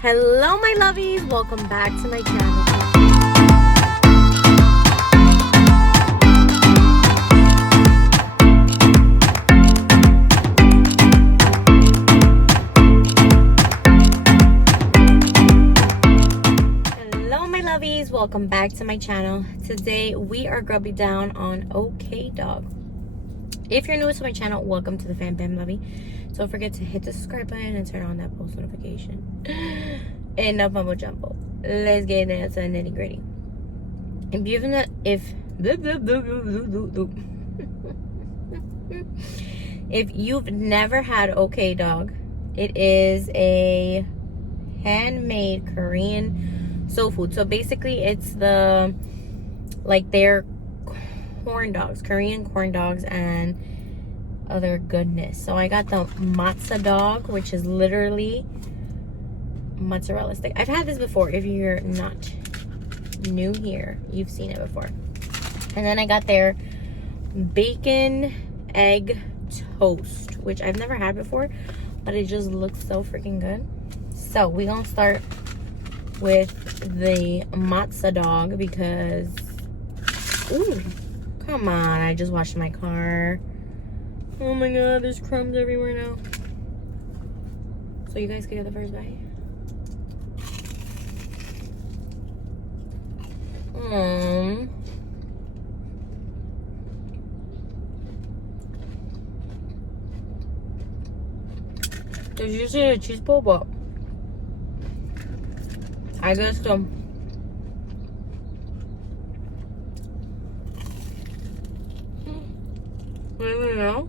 Hello my lovies, welcome back to my channel. Hello my lovies, welcome back to my channel. Today we are grubbing down on OK Dog. If you're new to my channel, welcome to the Fam Bam Lovey. Don't forget to hit the subscribe button and turn on that post notification. Enough mumbo jumbo. Let's get into the nitty gritty. If you've never had OK Dog, it is a handmade Korean soul food. So basically, it's their corn dogs, Korean corn dogs, and other goodness. So I got the matah dog, which is literally mozzarella stick. I've had this before. If you're not new here, you've seen it before. And then I got their bacon egg toast, which I've never had before, but it just looks so freaking good. So we're gonna start with the matah dog because, ooh, come on, I just washed my car. Oh my god, there's crumbs everywhere now. So you guys can get the first bite. There's usually a cheese bowl, but I guess I don't know.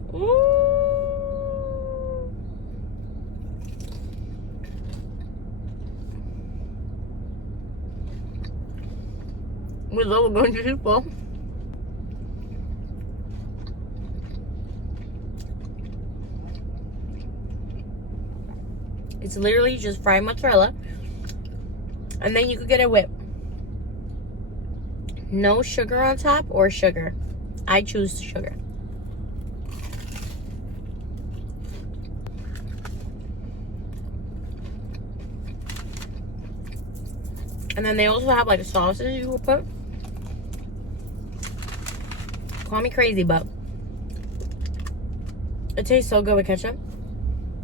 We love a good cheese ball. It's literally just fried mozzarella, and then you could get a whip. No sugar on top or sugar. I choose sugar. And then they also have like sauces you will put. Call me crazy, but it tastes so good with ketchup.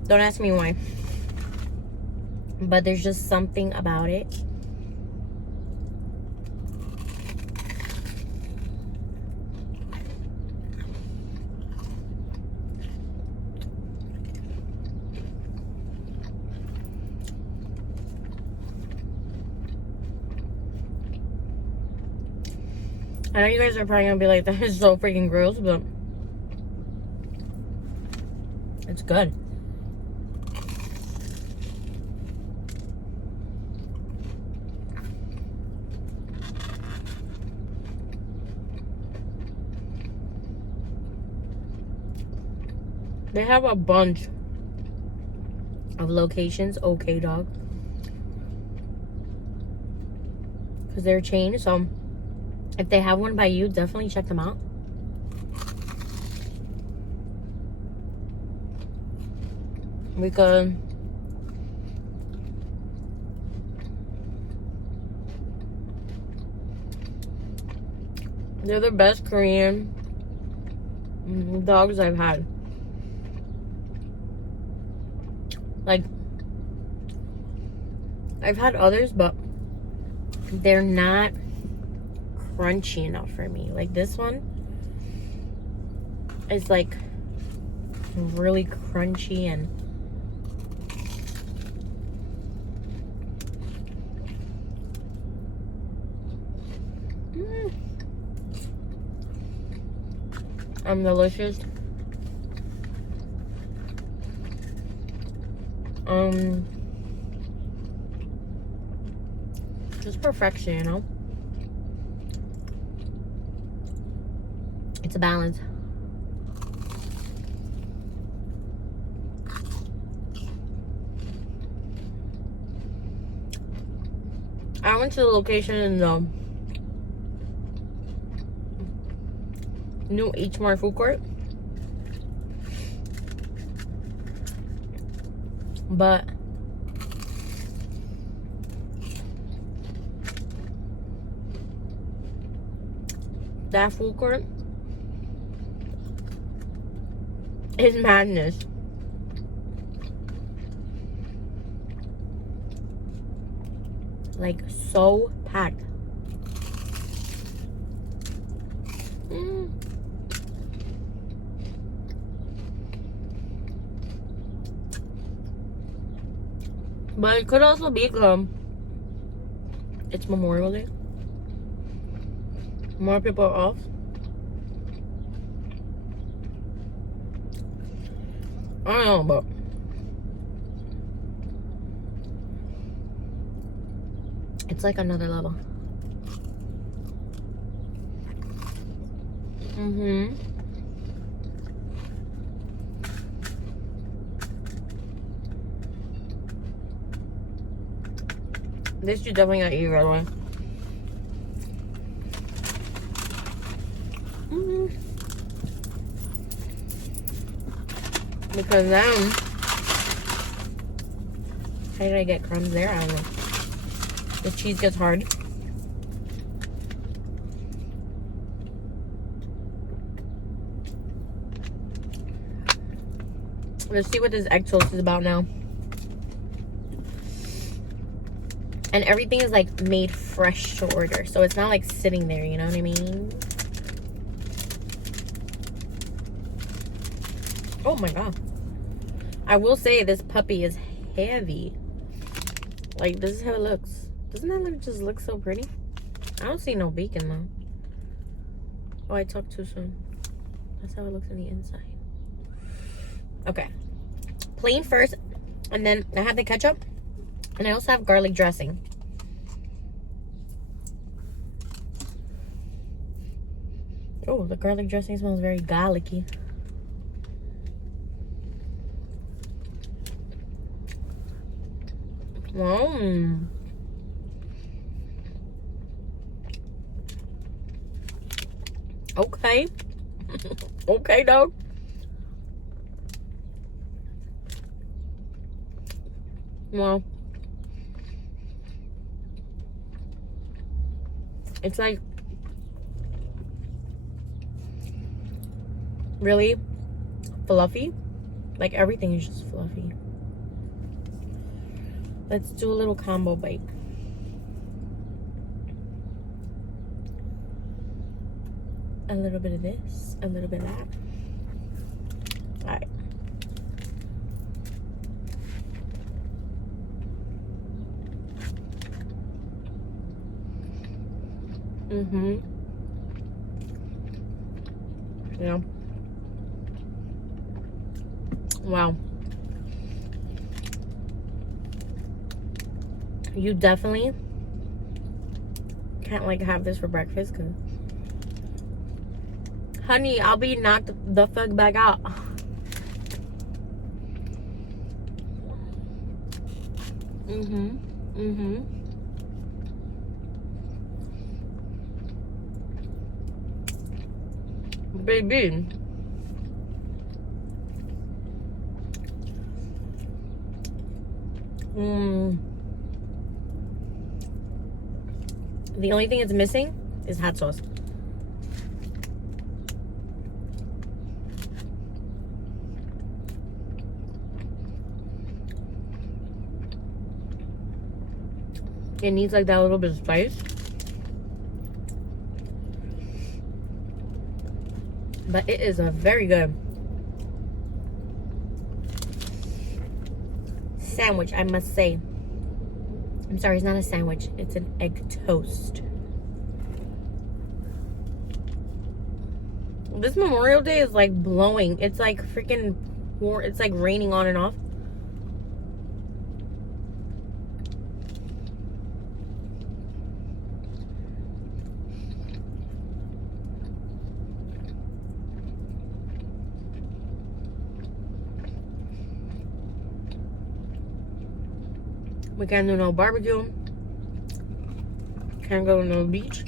Don't ask me why. But there's just something about it. I know you guys are probably gonna be like, that is so freaking gross, but it's good. They have a bunch of locations, OK Dog, because they're a chain, so if they have one by you, definitely check them out. Because they're the best Korean dogs I've had. Like, I've had others, but they're not crunchy enough for me. Like, this one is like really crunchy and delicious. Just perfection, you know. It's a balance. I went to the location in the new H Mart food court. But that food court is madness. Like, so packed. But it could also be it's Memorial Day. More people are off. I don't know, but it's like another level. This you definitely gotta eat right away. Because then, how did I get crumbs there? I don't know. The cheese gets hard. Let's see what this egg toast is about now. And everything is like made fresh to order. So it's not like sitting there, you know what I mean? Oh my god. I will say this puppy is heavy. Like, this is how it looks. Doesn't that just look so pretty? I don't see no bacon though. Oh, I talked too soon. That's how it looks on the inside. Okay. Plain first. And then I have the ketchup. And I also have garlic dressing. Oh, the garlic dressing smells very garlicky. Okay. Okay, dog. Well, it's like really fluffy. Like, everything is just fluffy. Let's do a little combo bite. A little bit of this, a little bit of that. All right. Yeah. Wow. You definitely can't like have this for breakfast, cause honey, I'll be knocked the fuck back out. Baby. The only thing it's missing is hot sauce. It needs like that little bit of spice. But it is a very good sandwich, I must say. I'm sorry, it's not a sandwich. It's an egg toast. This Memorial Day is like blowing. It's like freaking warm. It's like raining on and off. We can't do no barbecue. Can't go to no beach.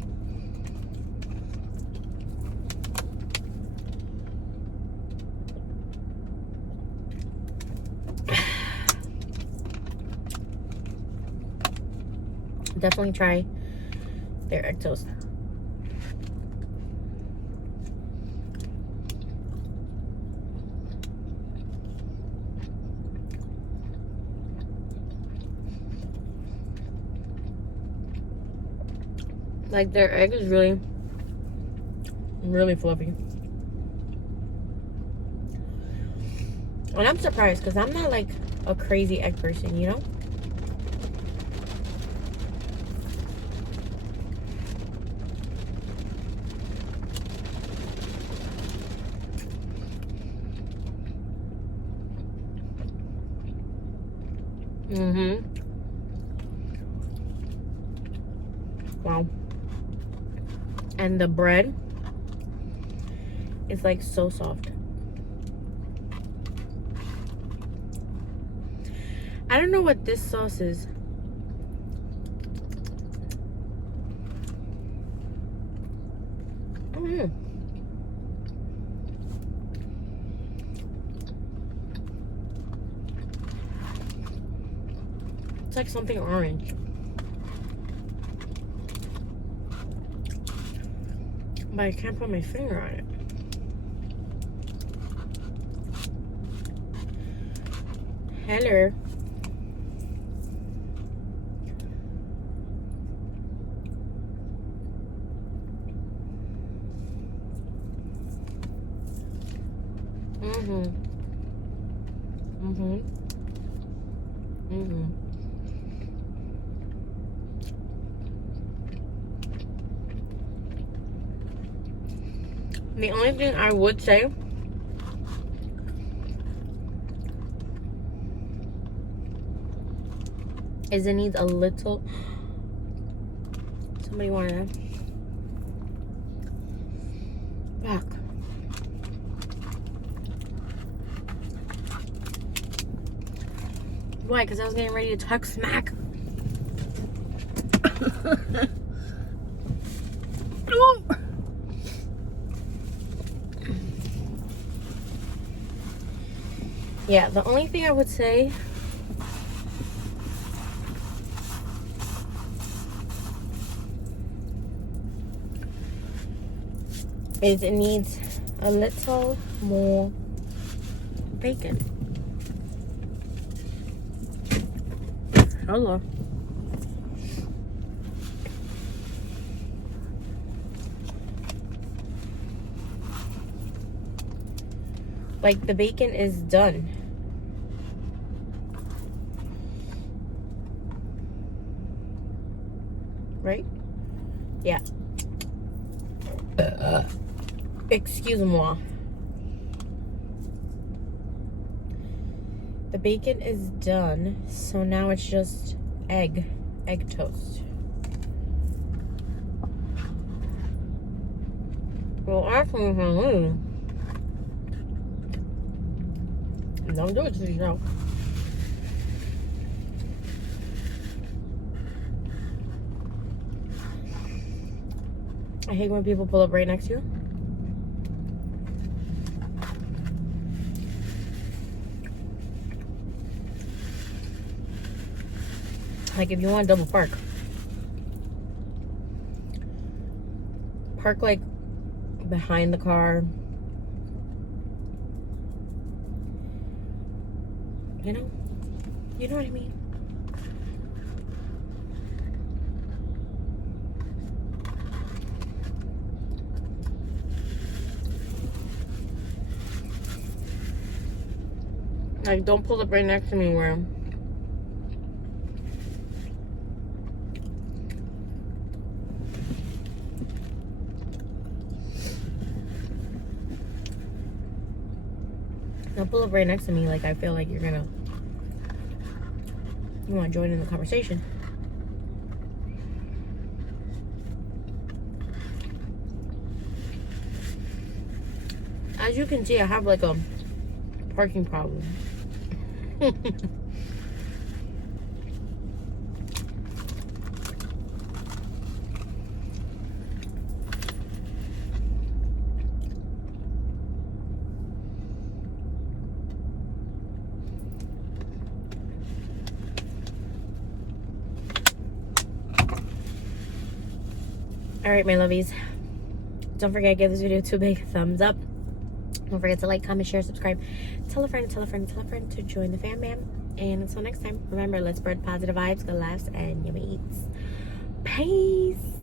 Definitely try their egg toast. Like, their egg is really, really fluffy. And I'm surprised because I'm not like a crazy egg person, you know? Wow. And the bread is like so soft. I don't know what this sauce is. It's like something orange. But I can't put my finger on it. Hello. The only thing I would say is it needs a little. Somebody wanted to. Fuck. Why? Because I was getting ready to talk smack. Yeah, the only thing I would say is it needs a little more bacon. Hello. Like, the bacon is done. Right? Yeah. Excuse-moi. The bacon is done, so now it's just egg toast. Well, actually, don't do it to yourself. I hate when people pull up right next to you. Like, if you want to double park, like behind the car. You know what I mean? Like, don't pull up right next to me where don't pull up right next to me like I feel like you want to join in the conversation. As you can see, I have like a parking problem. Alright, my lovies. Don't forget to give this video a big thumbs up. Don't forget to like, comment, share, subscribe. Tell a friend, tell a friend, tell a friend to join the fam bam. And until next time, remember, let's spread positive vibes, good laughs, and yummy eats. Peace.